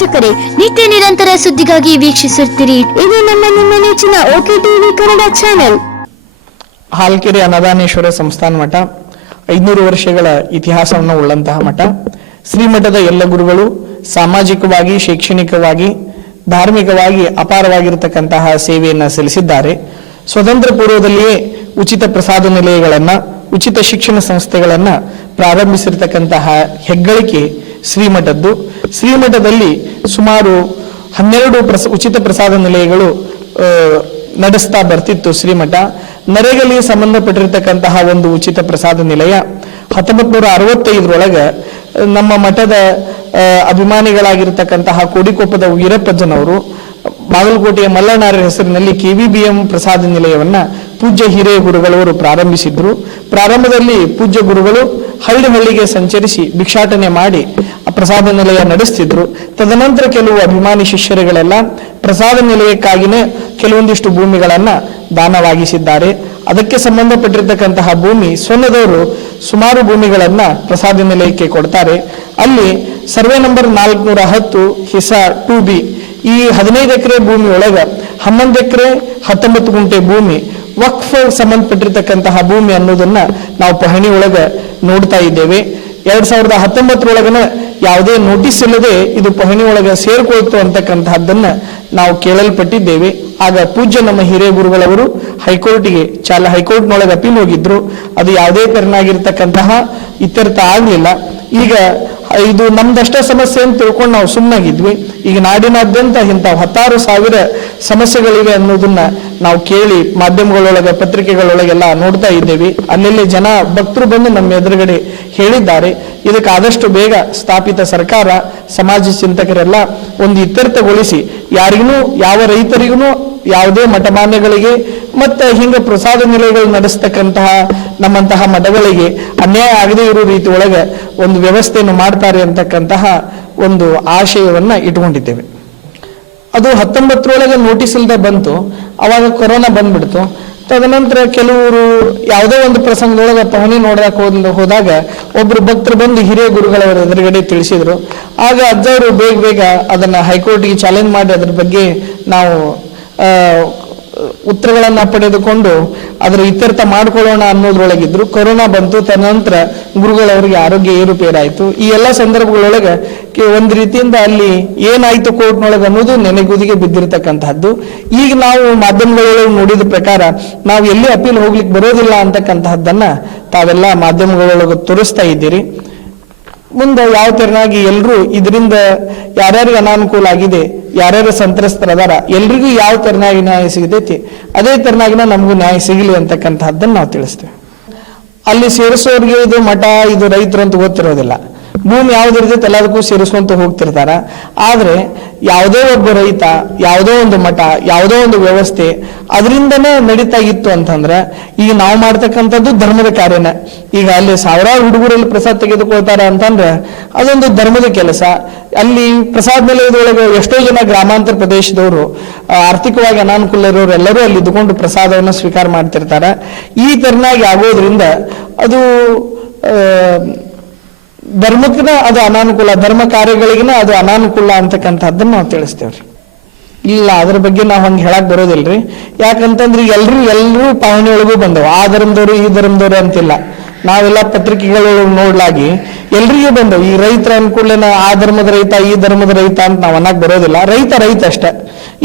ವೀಕ್ಷಕರೇ, ನಿತ್ಯ ನಿರಂತರ ಸುದ್ದಿಗಾಗಿ ವೀಕ್ಷಿಸುತ್ತೀರಿ. ಇದು ನಿಮ್ಮ ನೆಚ್ಚಿನ OK TV Kannada channel. Halkere Annadaneshwara Samsthana Math 500 ವರ್ಷಗಳ ಇತಿಹಾಸವನ್ನು ಉಳ್ಳಂತಹ ಮಠ. ಶ್ರೀಮಠದ ಎಲ್ಲ ಗುರುಗಳು ಸಾಮಾಜಿಕವಾಗಿ, ಶೈಕ್ಷಣಿಕವಾಗಿ, ಧಾರ್ಮಿಕವಾಗಿ ಅಪಾರವಾಗಿರತಕ್ಕಂತಹ ಸೇವೆಯನ್ನು ಸಲ್ಲಿಸಿದ್ದಾರೆ. ಸ್ವತಂತ್ರ ಪೂರ್ವದಲ್ಲಿಯೇ ಉಚಿತ ಪ್ರಸಾದ ನಿಲಯಗಳನ್ನು, ಉಚಿತ ಶಿಕ್ಷಣ ಸಂಸ್ಥೆಗಳನ್ನು ಪ್ರಾರಂಭಿಸಿರತಕ್ಕಂತಹ ಹೆಗ್ಗಳಿಕೆ ಶ್ರೀಮಠದ್ದು. ಶ್ರೀಮಠದಲ್ಲಿ ಸುಮಾರು 12 ಉಚಿತ ಪ್ರಸಾದ ನಿಲಯಗಳು ನಡೆಸ್ತಾ ಬರ್ತಿತ್ತು ಶ್ರೀಮಠ. ನರೇಗಲಿಗೆ ಸಂಬಂಧಪಟ್ಟಿರತಕ್ಕಂತಹ ಒಂದು ಉಚಿತ ಪ್ರಸಾದ ನಿಲಯ 1965 ನಮ್ಮ ಮಠದ ಅಭಿಮಾನಿಗಳಾಗಿರ್ತಕ್ಕಂತಹ ಕೋಡಿಕೊಪ್ಪದ ವೀರಪ್ಪಜ್ಜನವರು ಬಾಗಲಕೋಟೆಯ ಮಲ್ಲನಾರ ಹೆಸರಿನಲ್ಲಿ KVBM ಪ್ರಸಾದ ನಿಲಯವನ್ನ ಪೂಜ್ಯ ಹಿರಿಯ ಗುರುಗಳವರು ಪ್ರಾರಂಭಿಸಿದ್ರು. ಪ್ರಾರಂಭದಲ್ಲಿ ಪೂಜ್ಯ ಗುರುಗಳು ಹಳ್ಳಿಗೆ ಸಂಚರಿಸಿ ಭಿಕ್ಷಾಟನೆ ಮಾಡಿ ಆ ಪ್ರಸಾದ ನಿಲಯ ನಡೆಸ್ತಿದ್ರು. ತದನಂತರ ಕೆಲವು ಅಭಿಮಾನಿ ಶಿಷ್ಯರುಗಳೆಲ್ಲ ಪ್ರಸಾದ ನಿಲಯಕ್ಕಾಗಿನೇ ಕೆಲವೊಂದಿಷ್ಟು ಭೂಮಿಗಳನ್ನ ದಾನವಾಗಿಸಿದ್ದಾರೆ. ಅದಕ್ಕೆ ಸಂಬಂಧಪಟ್ಟಿರ್ತಕ್ಕಂತಹ ಭೂಮಿ ಸೊನ್ನದವರು ಸುಮಾರು ಭೂಮಿಗಳನ್ನ ಪ್ರಸಾದ ನಿಲಯಕ್ಕೆ ಕೊಡ್ತಾರೆ. ಅಲ್ಲಿ ಸರ್ವೆ ನಂಬರ್ 410 ಹಿಸಾ 2B ಈ 15 ಎಕರೆ ಭೂಮಿ ಒಳಗ 11 ಎಕರೆ 19 ಗುಂಟೆ ಭೂಮಿ ವಕ್ಫ್ ಸಂಬಂಧಪಟ್ಟಿರ್ತಕ್ಕಂತಹ ಭೂಮಿ ಅನ್ನೋದನ್ನ ನಾವು ಪಹಣಿ ಒಳಗ ನೋಡ್ತಾ ಇದ್ದೇವೆ. 2019 ಯಾವುದೇ ನೋಟಿಸ್ ಇಲ್ಲದೆ ಇದು ಪಹಣಿ ಒಳಗ ಸೇರ್ಕೊಳ್ತು ಅಂತಕ್ಕಂತಹದ್ದನ್ನ ನಾವು ಕೇಳಲ್ಪಟ್ಟಿದ್ದೇವೆ. ಆಗ ಪೂಜ್ಯ ನಮ್ಮ ಹಿರಿಯ ಗುರುಗಳವರು ಹೈಕೋರ್ಟ್ನೊಳಗೆ ಅಪೀಲ್ ಹೋಗಿದ್ರು. ಅದು ಯಾವುದೇ ತೆರನಾಗಿರ್ತಕ್ಕಂತಹ ಇತ್ಯರ್ಥ ಆಗ್ಲಿಲ್ಲ. ಈಗ ಇದು ನಮ್ದಷ್ಟೇ ಸಮಸ್ಯೆ ಅಂತ ತಿಳ್ಕೊಂಡು ನಾವು ಸುಮ್ಮನಾಗಿದ್ವಿ. ಈಗ ನಾಡಿನಾದ್ಯಂತ ಇಂಥ 10,000 ಸಮಸ್ಯೆಗಳಿವೆ ಅನ್ನೋದನ್ನ ನಾವು ಕೇಳಿ ಮಾಧ್ಯಮಗಳೊಳಗೆ, ಪತ್ರಿಕೆಗಳೊಳಗೆಲ್ಲ ನೋಡ್ತಾ ಇದ್ದೇವೆ. ಅಲ್ಲೆಲ್ಲಿ ಜನ ಭಕ್ತರು ಬಂದು ನಮ್ಮ ಎದುರುಗಡೆ ಹೇಳಿದ್ದಾರೆ. ಇದಕ್ಕೆ ಆದಷ್ಟು ಬೇಗ ಸ್ಥಾಪಿತ ಸರ್ಕಾರ, ಸಮಾಜ ಚಿಂತಕರೆಲ್ಲ ಒಂದು ಇತ್ಯರ್ಥಗೊಳಿಸಿ ಯಾರಿಗೂ, ಯಾವ ರೈತರಿಗೂ, ಯಾವುದೇ ಮಠಮಾನ್ಯಗಳಿಗೆ ಮತ್ತೆ ಹಿಂಗ ಪ್ರಸಾದ ನಿಲಯಗಳು ನಡೆಸ್ತಕ್ಕಂತಹ ನಮ್ಮಂತಹ ಮಠಗಳಿಗೆ ಅನ್ಯಾಯ ಆಗದೇ ಇರೋ ರೀತಿ ಒಳಗೆ ಒಂದು ವ್ಯವಸ್ಥೆಯನ್ನು ಮಾಡ್ತಾರೆ ಅಂತಕ್ಕಂತಹ ಒಂದು ಆಶಯವನ್ನ ಇಟ್ಕೊಂಡಿದ್ದೇವೆ. ಅದು 19 ನೋಟಿಸ್ ಇಲ್ಲದೆ ಬಂತು. ಅವಾಗ ಕೊರೋನಾ ಬಂದ್ಬಿಡ್ತು. ತದನಂತರ ಕೆಲವರು ಯಾವುದೋ ಒಂದು ಪ್ರಸಂಗದೊಳಗೆ ಪಹಣಿ ನೋಡಕ್ ಹೋದಾಗ ಒಬ್ರು ಭಕ್ತರು ಬಂದು ಹಿರಿಯ ಗುರುಗಳವರ ಎದುರುಗಡೆ ತಿಳಿಸಿದ್ರು. ಆಗ ಅಜ್ಜವರು ಬೇಗ ಅದನ್ನ ಹೈಕೋರ್ಟ್ಗೆ ಚಾಲೆಂಜ್ ಮಾಡಿ ಅದ್ರ ಬಗ್ಗೆ ನಾವು ಉತ್ತರಗಳನ್ನ ಪಡೆದುಕೊಂಡು ಅದರ ಇತ್ಯರ್ಥ ಮಾಡ್ಕೊಳ್ಳೋಣ ಅನ್ನೋದ್ರೊಳಗಿದ್ರು. ಕೊರೋನಾ ಬಂತು. ತದನಂತರ ಗುರುಗಳವರಿಗೆ ಆರೋಗ್ಯ ಏರುಪೇರಾಯಿತು. ಈ ಎಲ್ಲ ಸಂದರ್ಭಗಳೊಳಗೆ ಒಂದು ರೀತಿಯಿಂದ ಅಲ್ಲಿ ಏನಾಯ್ತು ಕೋರ್ಟ್ನೊಳಗೆ ಅನ್ನೋದು ನೆನೆಗುದಿಗೆ ಬಿದ್ದಿರತಕ್ಕಂತಹದ್ದು. ಈಗ ನಾವು ಮಾಧ್ಯಮಗಳೊಳಗೆ ನೋಡಿದ ಪ್ರಕಾರ ನಾವು ಎಲ್ಲಿ ಅಪೀಲ್ ಹೋಗ್ಲಿಕ್ಕೆ ಬರೋದಿಲ್ಲ ಅಂತಕ್ಕಂತಹದ್ದನ್ನ ತಾವೆಲ್ಲ ಮಾಧ್ಯಮಗಳೊಳಗೆ ತೋರಿಸ್ತಾ ಇದ್ದೀರಿ. ಮುಂದೆ ಯಾವ ತೆರನಾಗಿ ಎಲ್ರೂ ಇದರಿಂದ ಯಾರ್ಯಾರಿಗೆ ಅನಾನುಕೂಲ ಆಗಿದೆ, ಯಾರ್ಯಾರು ಸಂತ್ರಸ್ತರದಾರ, ಎಲ್ರಿಗೂ ಯಾವ ತೆರನಾಗಿ ನ್ಯಾಯ ಸಿಗತೈತಿ ಅದೇ ತೆರನಾಗಿನ ನಮಗೂ ನ್ಯಾಯ ಸಿಗಲಿ ಅಂತಕ್ಕಂಥದ್ದನ್ನು ನಾವು ತಿಳಿಸ್ತೇವೆ. ಅಲ್ಲಿ ಸೇರಿಸೋರಿಗೆ ಇದು ಮಠ, ಇದು ರೈತರು ಅಂತ ಗೊತ್ತಿರೋದಿಲ್ಲ. ಭೂಮಿ ಯಾವ್ದಿರ್ತೈತೆ ಎಲ್ಲದಕ್ಕೂ ಸೇರಿಸ್ಕೊಂತ ಹೋಗ್ತಿರ್ತಾರ. ಆದ್ರೆ ಯಾವುದೋ ಒಬ್ಬ ರೈತ, ಯಾವುದೋ ಒಂದು ಮಠ, ಯಾವುದೋ ಒಂದು ವ್ಯವಸ್ಥೆ ಅದರಿಂದನೇ ನಡೀತಾ ಇತ್ತು ಅಂತಂದ್ರೆ ಈಗ ನಾವು ಮಾಡ್ತಕ್ಕಂಥದ್ದು ಧರ್ಮದ ಕಾರ್ಯನ. ಈಗ ಅಲ್ಲಿ ಸಾವಿರಾರು ಹುಡುಗರಲ್ಲಿ ಪ್ರಸಾದ ತೆಗೆದುಕೊಳ್ತಾರ ಅಂತಂದ್ರೆ ಅದೊಂದು ಧರ್ಮದ ಕೆಲಸ. ಅಲ್ಲಿ ಪ್ರಸಾದ ನಿಲಯದೊಳಗೆ ಎಷ್ಟೋ ಜನ ಗ್ರಾಮಾಂತರ ಪ್ರದೇಶದವರು, ಆರ್ಥಿಕವಾಗಿ ಅನಾನುಕೂಲ ಇರೋರು ಎಲ್ಲರೂ ಅಲ್ಲಿ ಇದ್ದುಕೊಂಡು ಪ್ರಸಾದವನ್ನು ಸ್ವೀಕಾರ ಮಾಡ್ತಿರ್ತಾರೆ. ಈ ತೆರನಾಗಿ ಆಗೋದ್ರಿಂದ ಅದು ಧರ್ಮಕ್ಕನ ಅದು ಅನಾನುಕೂಲ, ಧರ್ಮ ಕಾರ್ಯಗಳಿಗಿನ ಅದು ಅನಾನುಕೂಲ ಅಂತಕ್ಕಂಥದ್ದನ್ನ ನಾವು ತಿಳಿಸ್ತೇವ್ರಿ. ಇಲ್ಲ ಅದ್ರ ಬಗ್ಗೆ ನಾವು ಹಂಗೆ ಹೇಳಕ್ ಬರೋದಿಲ್ರಿ. ಯಾಕಂತಂದ್ರೆ ಎಲ್ಲರೂ ಪಾವಣಿಯೊಳಗೂ ಬಂದವು. ಆ ಧರ್ಮದವರು ಈ ಧರ್ಮದವರು ಅಂತಿಲ್ಲ. ನಾವೆಲ್ಲ ಪತ್ರಿಕೆಗಳೊಳಗೆ ನೋಡ್ಲಾಗಿ ಎಲ್ರಿಗೂ ಬಂದವು. ಈ ರೈತರ ಅನ್ಕೂಡ್ಲೇನ ಆ ಧರ್ಮದ ರೈತ, ಈ ಧರ್ಮದ ರೈತ ಅಂತ ನಾವು ಅನ್ನಕ್ ಬರೋದಿಲ್ಲ. ರೈತ ಅಷ್ಟೇ.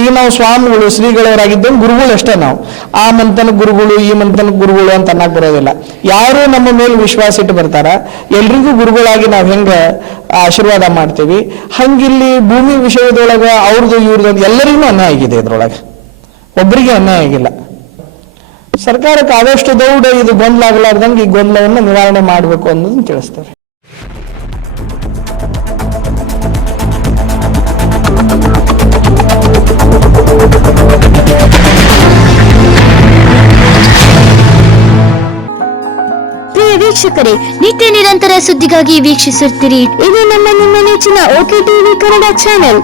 ಈಗ ನಾವು ಸ್ವಾಮಿಗಳು, ಶ್ರೀಗಳವರಾಗಿದ್ದ ಗುರುಗಳು ಅಷ್ಟೇ. ನಾವು ಆ ಮಂತನ ಗುರುಗಳು, ಈ ಮಂತನ ಗುರುಗಳು ಅಂತ ಅನ್ನಕ್ ಬರೋದಿಲ್ಲ. ಯಾರು ನಮ್ಮ ಮೇಲೆ ವಿಶ್ವಾಸ ಇಟ್ಟು ಬರ್ತಾರ ಎಲ್ರಿಗೂ ಗುರುಗಳಾಗಿ ನಾವು ಹೆಂಗ ಆಶೀರ್ವಾದ ಮಾಡ್ತೀವಿ, ಹಂಗಿಲ್ಲಿ ಭೂಮಿ ವಿಷಯದೊಳಗ ಅವ್ರದ್ದು ಇವ್ರದ್ದು ಎಲ್ಲರಿಗೂ ಅನ್ಯಾಯ ಆಗಿದೆ. ಇದ್ರೊಳಗೆ ಒಬ್ಬರಿಗೆ ಅನ್ಯಾಯ ಆಗಿಲ್ಲ. ಸರ್ಕಾರಕ್ಕೆ ಆದಷ್ಟು ದೌಡ ಇದು ಗೊಂದಲಾಗಲಾರ್ದಂಗೆ ಈ ಗೊಂದಲವನ್ನು ನಿವಾರಣೆ ಮಾಡಬೇಕು ಅನ್ನೋದನ್ನ ತಿಳಿಸ್ತೇವೆ. ಪ್ರಿಯ ವೀಕ್ಷಕರೇ, ನಿತ್ಯ ನಿರಂತರ ಸುದ್ದಿಗಾಗಿ ವೀಕ್ಷಿಸುತ್ತೀರಿ. ಇದು ನಿಮ್ಮ ನೆಚ್ಚಿನ ಓಕೆ ಟಿವಿ ಕನ್ನಡ ಚಾನೆಲ್.